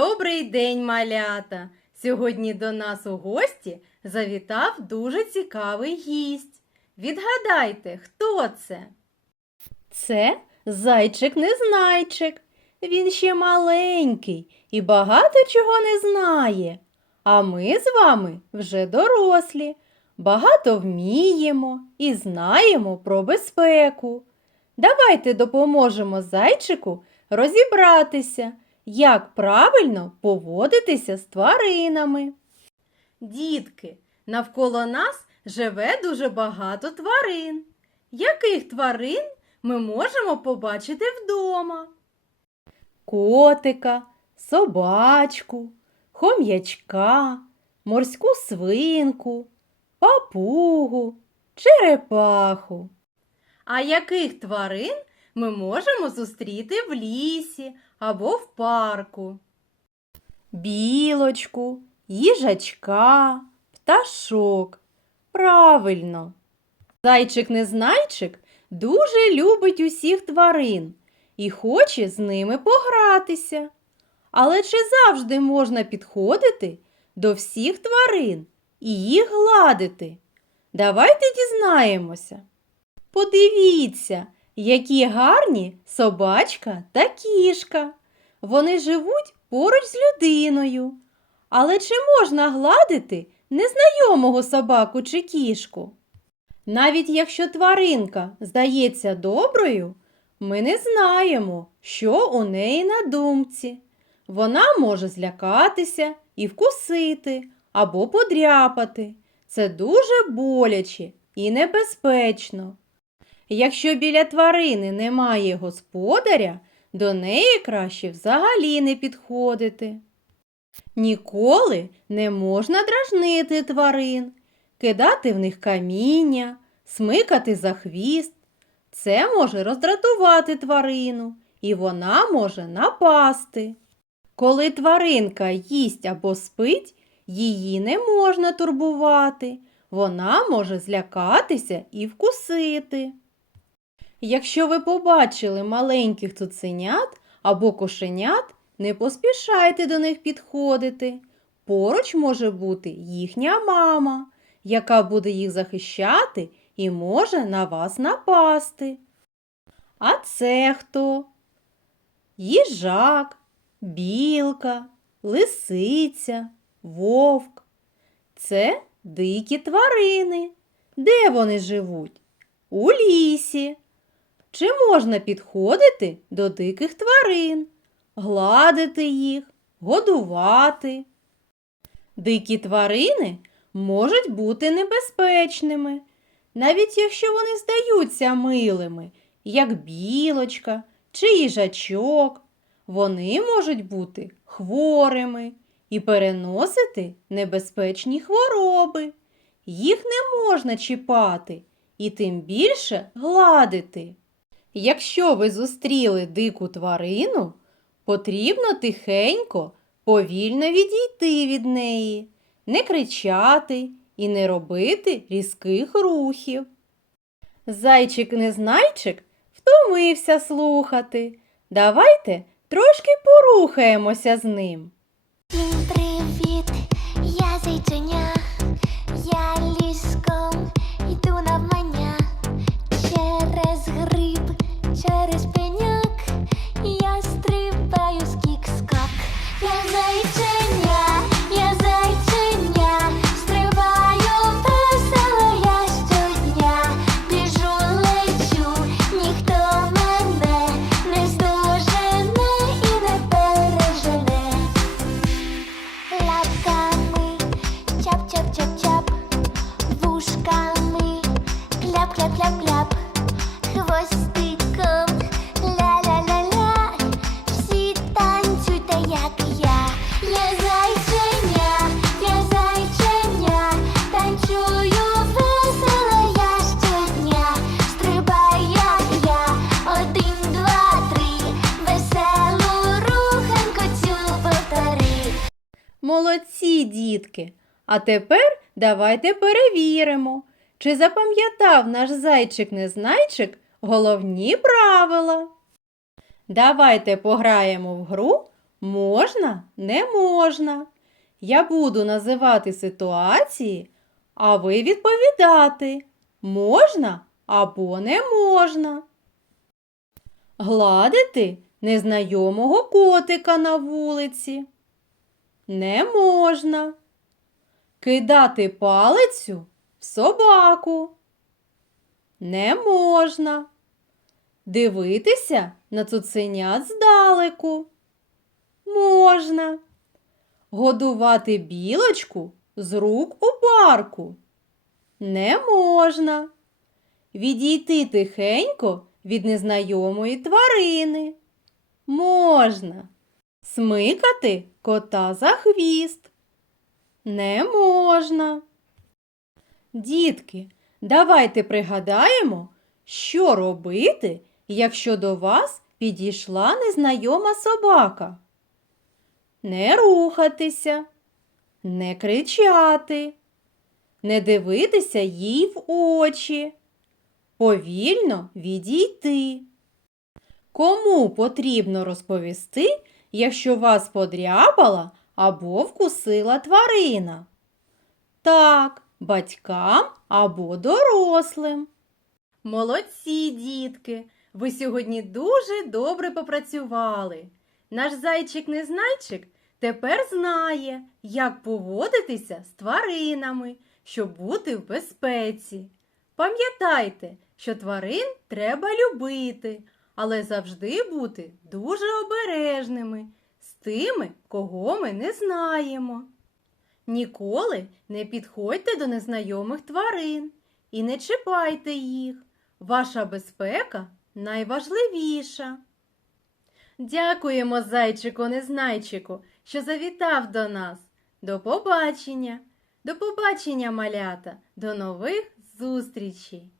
Добрий день, малята! Сьогодні до нас у гості завітав дуже цікавий гість. Відгадайте, хто це? Це зайчик-незнайчик. Він ще маленький і багато чого не знає. А ми з вами вже дорослі, багато вміємо і знаємо про безпеку. Давайте допоможемо зайчику розібратися, як правильно поводитися з тваринами. Дітки, навколо нас живе дуже багато тварин. Яких тварин ми можемо побачити вдома? Котика, собачку, хом'ячка, морську свинку, папугу, черепаху. А яких тварин ми можемо зустріти в лісі або в парку? Білочку, їжачка, пташок. Правильно. Зайчик-незнайчик дуже любить усіх тварин і хоче з ними погратися. Але чи завжди можна підходити до всіх тварин і їх гладити? Давайте дізнаємося. Подивіться, які гарні собачка та кішка. Вони живуть поруч з людиною. Але чи можна гладити незнайомого собаку чи кішку? Навіть якщо тваринка здається доброю, ми не знаємо, що у неї на думці. Вона може злякатися і вкусити або подряпати. Це дуже боляче і небезпечно. Якщо біля тварини немає господаря, до неї краще взагалі не підходити. Ніколи не можна дражнити тварин, кидати в них каміння, смикати за хвіст. Це може роздратувати тварину, і вона може напасти. Коли тваринка їсть або спить, її не можна турбувати. Вона може злякатися і вкусити. Якщо ви побачили маленьких цуценят або кошенят, не поспішайте до них підходити. Поруч може бути їхня мама, яка буде їх захищати і може на вас напасти. А це хто? Їжак, білка, лисиця, вовк. Це дикі тварини. Де вони живуть? У лісі. Чи можна підходити до диких тварин, гладити їх, годувати? Дикі тварини можуть бути небезпечними, навіть якщо вони здаються милими, як білочка чи їжачок, вони можуть бути хворими і переносити небезпечні хвороби. Їх не можна чіпати і тим більше гладити. Якщо ви зустріли дику тварину, потрібно тихенько, повільно відійти від неї, не кричати і не робити різких рухів. Зайчик-незнайчик втомився слухати. Давайте трошки порухаємося з ним. Всім привіт, я зайченя, я ліском дітки! А тепер давайте перевіримо, чи запам'ятав наш зайчик-незнайчик головні правила. Давайте пограємо в гру Можна, не можна. Я буду називати ситуації, а ви відповідати можна або не можна. Гладити незнайомого котика на вулиці. Не можна. Кидати палицю в собаку. Не можна. Дивитися на цуценят здалеку. Можна. Годувати білочку з рук у парку. Не можна. Відійти тихенько від незнайомої тварини. Можна. Смикати кота за хвіст. Не можна. Дітки, давайте пригадаємо, що робити, якщо до вас підійшла незнайома собака. Не рухатися, не кричати, не дивитися їй в очі, повільно відійти. Кому потрібно розповісти, якщо вас подряпала або вкусила тварина? Так, батькам або дорослим. Молодці, дітки! Ви сьогодні дуже добре попрацювали. Наш зайчик-незнайчик тепер знає, як поводитися з тваринами, щоб бути в безпеці. Пам'ятайте, що тварин треба любити, але завжди бути дуже обережними з тими, кого ми не знаємо. Ніколи не підходьте до незнайомих тварин і не чіпайте їх. Ваша безпека найважливіша. Дякуємо, зайчику незнайчику, що завітав до нас. До побачення. До побачення, малята. До нових зустрічей.